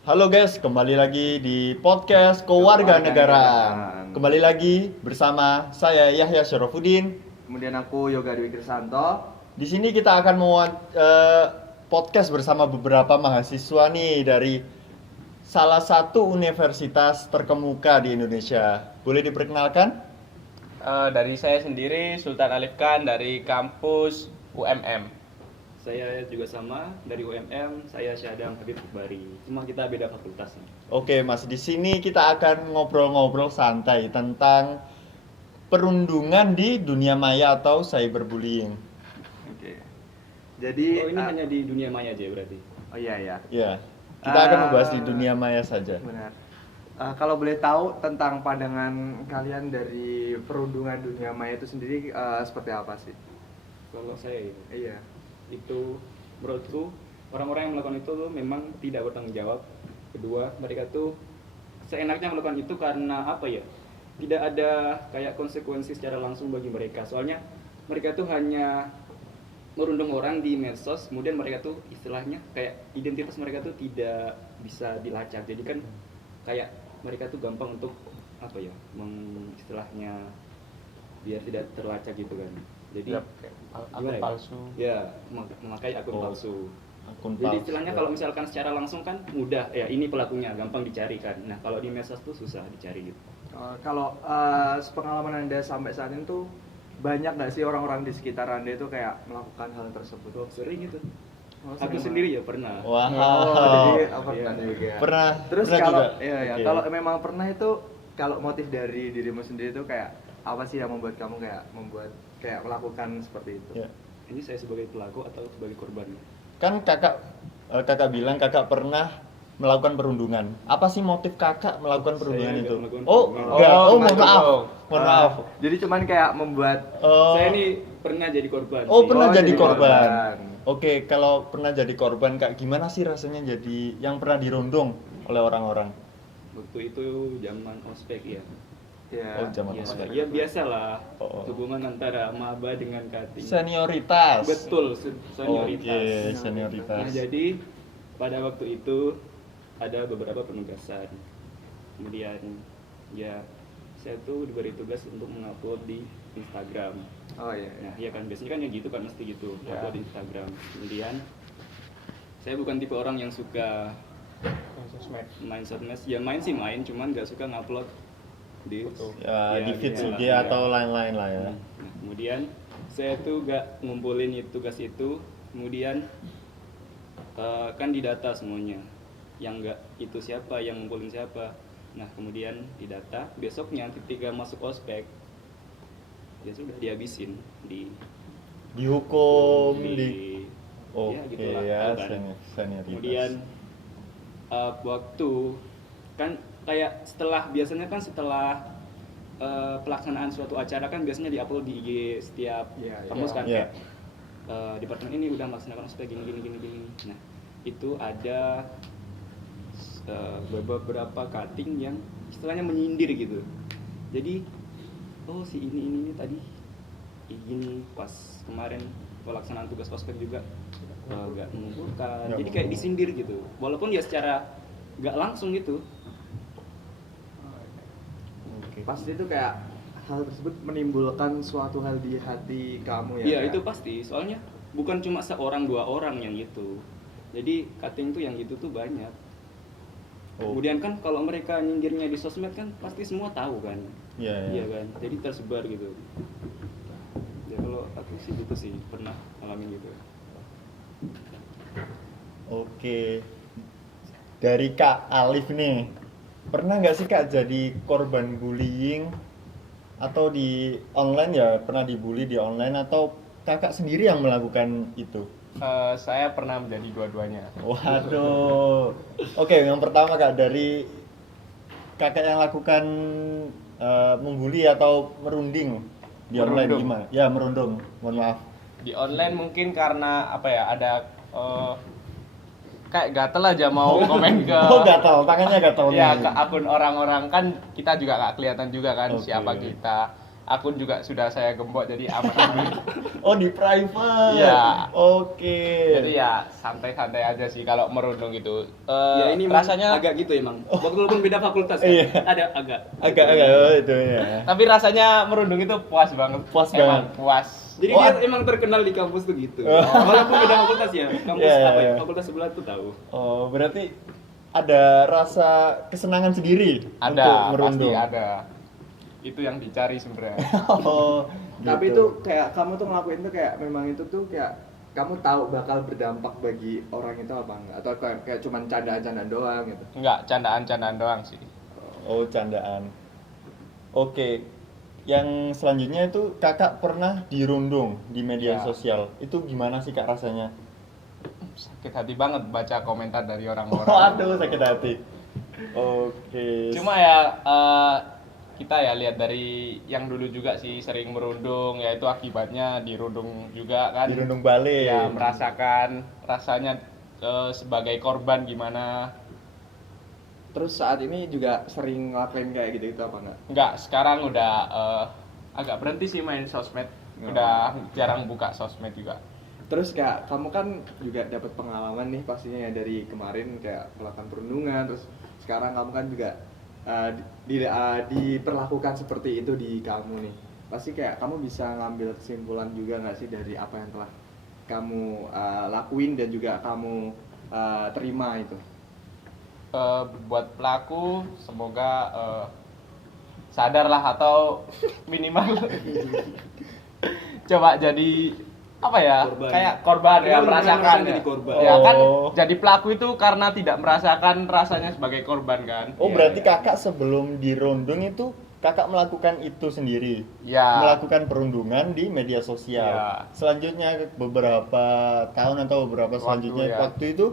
Halo guys, kembali lagi di podcast Kewarganegaraan. Kembali lagi bersama saya Yahya Syarafuddin. Kemudian aku Yoga Dwi Krisanto. Di sini kita akan podcast bersama beberapa mahasiswa nih dari salah satu universitas terkemuka di Indonesia. Boleh diperkenalkan? Dari saya sendiri Sultan Alif Khan dari kampus UMM. Saya juga sama dari UMM, saya Syadam Habib Bari. Cuma kita beda fakultas nih. Oke Mas, di sini kita akan ngobrol-ngobrol santai tentang perundungan di dunia maya atau cyberbullying. Oke. Jadi Oh ini hanya di dunia maya aja berarti? Oh iya ya. Ya, kita akan membahas di dunia maya saja. Benar. Kalau boleh tahu tentang pandangan kalian dari perundungan dunia maya itu sendiri seperti apa sih? Kalau saya Iya. itu menurutku orang-orang yang melakukan itu tuh memang tidak bertanggung jawab. Kedua, mereka tuh seenaknya melakukan itu karena apa ya? Tidak ada kayak konsekuensi secara langsung bagi mereka. Soalnya mereka tuh hanya merundung orang di medsos, kemudian mereka tuh istilahnya kayak identitas mereka tuh tidak bisa dilacak. Jadi kan kayak mereka tuh gampang untuk apa ya? Istilahnya biar tidak terlacak gitu kan. Jadi Akun gimana ya? palsu. Ya, memakai akun Oh, palsu. akun Jadi palsu. istilahnya kalau misalkan secara langsung kan mudah ya, ini pelakunya gampang dicari kan. Nah kalau di medsos tuh susah dicari gitu. Kalau sepengalaman Anda sampai saat ini tuh banyak nggak sih orang-orang di sekitar Anda itu kayak melakukan hal tersebut? Oh, sering itu. Oh, Aku sering sendiri ya pernah. Wow. jadi pernah Iya. juga. Pernah. Terus pernah kalau juga? iya ya, Oke. kalau memang pernah itu kalau motif dari dirimu sendiri itu kayak apa sih yang membuat kamu kayak melakukan seperti itu? Ya. Ini saya sebagai pelaku atau sebagai korban? Kan kakak bilang kakak pernah melakukan perundungan. Apa sih motif kakak melakukan Saya perundungan nggak itu? melakukan Oh, perundungan. enggak. Oh, Oh, mohon gimana maaf. tuh? Mohon maaf. Jadi cuman kayak membuat Oh. Saya ini pernah jadi korban. Oh, sih. pernah Oh, jadi jadi korban. korban. Oke, kalau pernah jadi korban, Kak, gimana sih rasanya jadi yang pernah dirundung oleh orang-orang? Waktu itu zaman ospek ya. ya. Oh, zaman Ya, ospek. ya biasalah Oh. hubungan antara maba dengan kating. Senioritas. Betul, senioritas. Oke, senioritas. Nah, jadi pada waktu itu ada beberapa penugasan. Kemudian ya saya tuh diberi tugas untuk mengupload di Instagram. Oh iya. Nah, ya kan biasanya kan ya gitu kan mesti gitu, Ya. upload di Instagram. Kemudian saya bukan tipe orang yang suka Sosmed. main sosmed. Ya main sih main, cuman nggak suka ngupload di Foto. Ya, di feed gitu IG lah, atau ya. lain-lain lah ya. Nah, kemudian saya tuh gak ngumpulin tugas itu, kemudian kan didata semuanya, yang gak itu siapa, yang ngumpulin siapa. Nah kemudian didata, besoknya ketika masuk ospek, ya sudah dihabisin Dihukum di di ya Oke gitulah, ya, tahu kan. senioritas. Kemudian waktu kan kayak biasanya kan setelah pelaksanaan suatu acara kan biasanya diupload di IG setiap Iya, iya. kampus kan Iya. kayak, departemen ini udah melaksanakan ospek gini. Nah itu ada beberapa cutting yang istilahnya menyindir gitu. Jadi oh si ini tadi gini pas kemarin pelaksanaan tugas ospek juga nggak mengumpulkan. Nggak Jadi kayak mengumpulkan. disindir gitu. Walaupun ya secara nggak langsung gitu. Oke. Pasti itu kayak hal tersebut menimbulkan suatu hal di hati kamu ya. Iya kayak- itu pasti. Soalnya bukan cuma seorang dua orang yang gitu. Jadi cutting tuh yang gitu tuh banyak. Oh. Kemudian kan kalau mereka nyindirnya di sosmed kan pasti semua tahu kan. Iya, iya. Iya kan. Jadi tersebar gitu. Ya kalau aku sih gitu sih pernah ngalamin gitu. Oke. Dari Kak Alif nih, pernah nggak sih Kak jadi korban bullying atau di online ya pernah dibully di online atau kakak sendiri yang melakukan itu? Saya pernah menjadi dua-duanya. Waduh. Oke, yang pertama Kak dari kakak yang lakukan membuli atau merunding di online Merundung. gimana? Ya merundung, mohon maaf. Di online mungkin karena apa ya, ada kayak gatel aja mau komen ke Oh gatal, tangannya gatal ya nih. ke akun orang-orang kan, kita juga nggak kelihatan juga kan Oke. siapa kita. akun juga sudah saya gembok jadi aman. Oh, di private. Iya. Oke. Jadi ya santai-santai aja sih kalau merundung itu. Ya ini Rasanya agak gitu emang. Walaupun beda fakultas kan, Iya. ada agak. Agak oh, itu ya. tapi rasanya merundung itu puas banget. Puas Emang banget. puas. Jadi Oh, dia emang terkenal di kampus tuh gitu. Oh. Walaupun beda fakultas ya, kampus Iya, apa ya? iya. Fakultas sebelah tuh tahu. Oh, berarti ada rasa kesenangan sendiri untuk Ada, pasti merundung. ada. Itu yang dicari sebenarnya. Oh, Tapi gitu. itu kayak kamu tuh ngelakuin tuh kayak memang itu tuh kayak kamu tahu bakal berdampak bagi orang itu apa enggak? Atau kayak cuman candaan-candaan doang gitu? Enggak, candaan-candaan doang sih. Oh, candaan. Oke. Yang selanjutnya itu kakak pernah dirundung di media Ya. sosial. Itu gimana sih kak rasanya? Sakit hati banget baca komentar dari orang-orang. Waduh, sakit hati. Oke. Cuma ya kita ya lihat dari yang dulu juga sih sering merundung, yaitu akibatnya dirundung juga kan. dirundung balik. Ya merasakan rasanya sebagai korban gimana. Terus saat ini juga sering ngelakuin kayak gitu itu apa enggak? Enggak, sekarang udah agak berhenti sih main sosmed. Udah jarang buka sosmed juga. Terus kayak kamu kan juga dapat pengalaman nih pastinya ya dari kemarin kayak melakukan perundungan, terus sekarang kamu kan juga diperlakukan seperti itu di kamu nih. Pasti kayak kamu bisa ngambil kesimpulan juga nggak sih dari apa yang telah kamu lakuin dan juga kamu terima itu? Buat pelaku semoga sadarlah atau minimal coba jadi apa ya, Korban. kayak korban ya, Memang merasakan benar-benar ya. jadi korban. Ya kan Oh. jadi pelaku itu karena tidak merasakan rasanya sebagai korban kan. Oh, Ya, berarti ya. kakak sebelum dirundung itu kakak melakukan itu sendiri. Ya. Melakukan perundungan di media sosial. Ya. Selanjutnya beberapa tahun atau beberapa Waktu, selanjutnya ya. waktu itu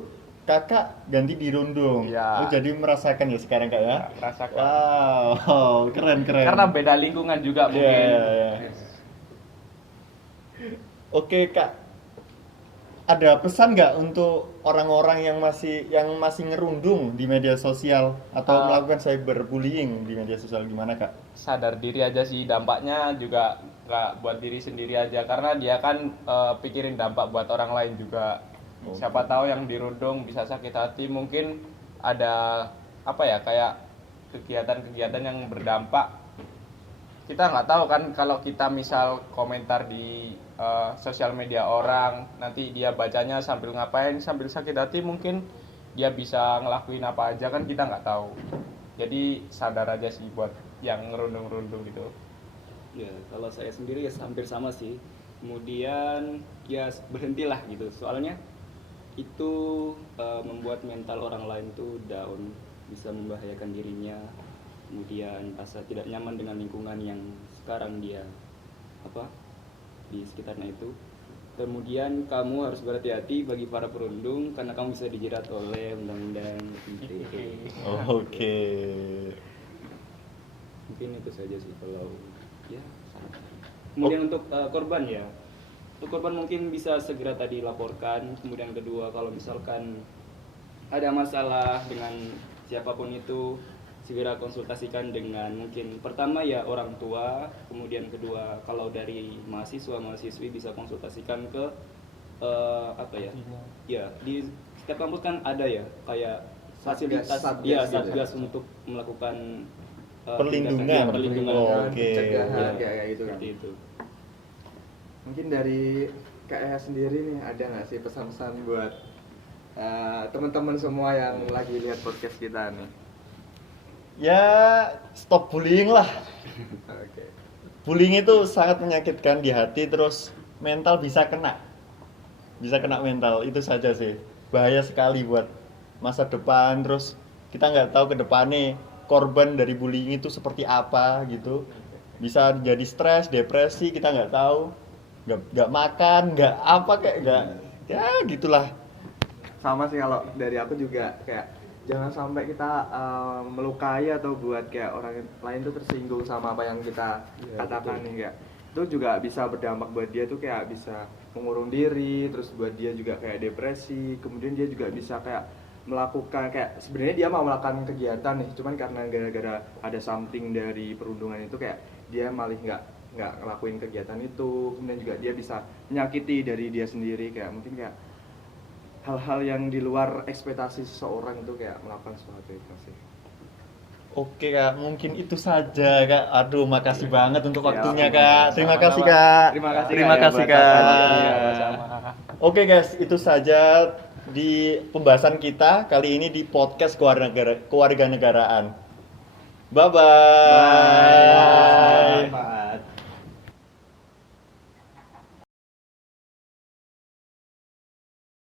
kakak ganti dirundung. Ya. Oh, jadi merasakan ya sekarang kak ya? Ya, merasakan. Wow, keren. Karena beda lingkungan juga Iya, mungkin. iya. Oke kak, ada pesan nggak untuk orang-orang yang masih ngerundung di media sosial atau melakukan cyberbullying di media sosial, gimana kak? Sadar diri aja sih, dampaknya juga nggak buat diri sendiri aja karena dia kan pikirin dampak buat orang lain juga. Oke. Siapa tahu yang dirundung bisa sakit hati, mungkin ada apa ya, kayak kegiatan-kegiatan yang berdampak. Kita nggak tahu kan kalau kita misal komentar di sosial media orang, nanti dia bacanya sambil ngapain, sambil sakit hati, mungkin dia bisa ngelakuin apa aja kan kita nggak tahu. Jadi sadar aja sih buat yang ngerundung-rundung gitu. Ya, kalau saya sendiri ya hampir sama sih. Kemudian ya berhentilah gitu. Soalnya itu membuat mental orang lain tuh down, bisa membahayakan dirinya. Kemudian rasa tidak nyaman dengan lingkungan yang sekarang dia di sekitarnya itu. Kemudian kamu harus berhati-hati bagi para perundung karena kamu bisa dijerat oleh undang-undang ITE. Oke. Mungkin itu saja sih kalau ya saran. Kemudian untuk korban ya, untuk korban mungkin bisa segera tadi laporkan. Kemudian kedua, kalau misalkan ada masalah dengan siapapun itu, segera konsultasikan dengan mungkin pertama ya orang tua, kemudian kedua kalau dari mahasiswa-mahasiswi bisa konsultasikan ke ya di setiap kampus kan ada ya kayak fasilitas Satgas ya gitu ya. satgas untuk melakukan Perlindungan. tindakan, perlindungan. Oh, oke. Pencegahan Ya, kayak gitu kan. seperti itu. Mungkin dari KEH sendiri nih ada nggak sih pesan-pesan buat teman-teman semua yang lagi lihat podcast kita nih? Ya, stop bullying lah. Oke. Bullying itu sangat menyakitkan di hati, terus mental bisa kena mental, itu saja sih. Bahaya sekali buat masa depan, terus kita nggak tahu ke depannya korban dari bullying itu seperti apa gitu. Bisa jadi stres, depresi, kita nggak tahu, nggak makan, nggak apa, kayak nggak, ya gitulah. Sama sih kalau dari aku juga kayak jangan sampai kita melukai atau buat kayak orang lain tuh tersinggung sama apa yang kita katakan nih kayak itu juga bisa berdampak buat dia tuh kayak bisa mengurung diri, terus buat dia juga kayak depresi, kemudian dia juga bisa kayak melakukan kayak sebenarnya dia mau melakukan kegiatan nih, cuman karena gara-gara ada something dari perundungan itu kayak dia malah nggak nggak ngelakuin kegiatan itu, kemudian juga dia bisa menyakiti dari dia sendiri, kayak mungkin kayak hal-hal yang di luar ekspektasi seseorang itu kayak melakukan sesuatu itu sih. Oke Kak, mungkin itu saja Kak. Aduh, makasih banget untuk Siap. waktunya Kak. Terima Sama-sama. kasih Kak. Terima kasih, Terima Kak, ya, kasih buat Kak. waktunya. Sama. Oke guys, itu saja di pembahasan kita kali ini di podcast kewarganegaraan. Bye bye. Bye.